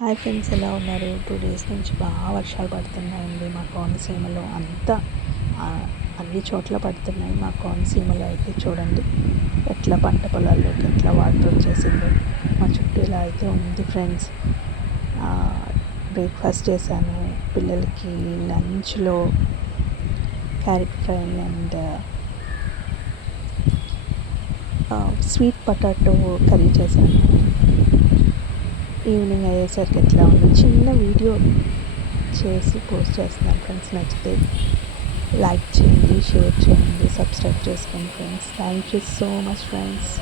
Hi friends ఎలా ఉన్నారు? Two days నుంచి బాగా వర్షాలు పడుతున్నాయండి. మా కోనసీమలో అంతా అన్ని చోట్ల పడుతున్నాయి. మా కోనసీమలో అయితే చూడండి ఎట్లా పంట పొలాల్లోకి ఎట్లా వాటర్ వచ్చేసిందో. మా చుట్టూ ఇలా అయితే ఉంది ఫ్రెండ్స్. బ్రేక్ఫాస్ట్ చేశాను. పిల్లలకి లంచ్లో carrot fry and sweet potato curry చేశాను. ఈవినింగ్ అయ్యేసరికి ఎట్లా ఉంది? చిన్న వీడియో చేసి పోస్ట్ చేస్తున్నాను ఫ్రెండ్స్. నచ్చితే లైక్ చేయండి షేర్ చేయండి సబ్స్క్రైబ్ చేసుకోండి friends. Thank you so much friends.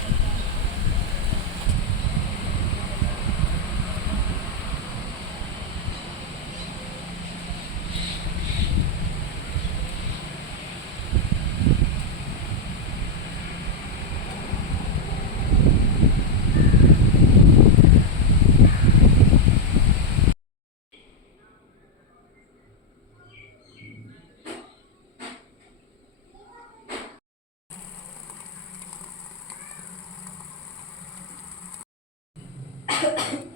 Mm-hmm.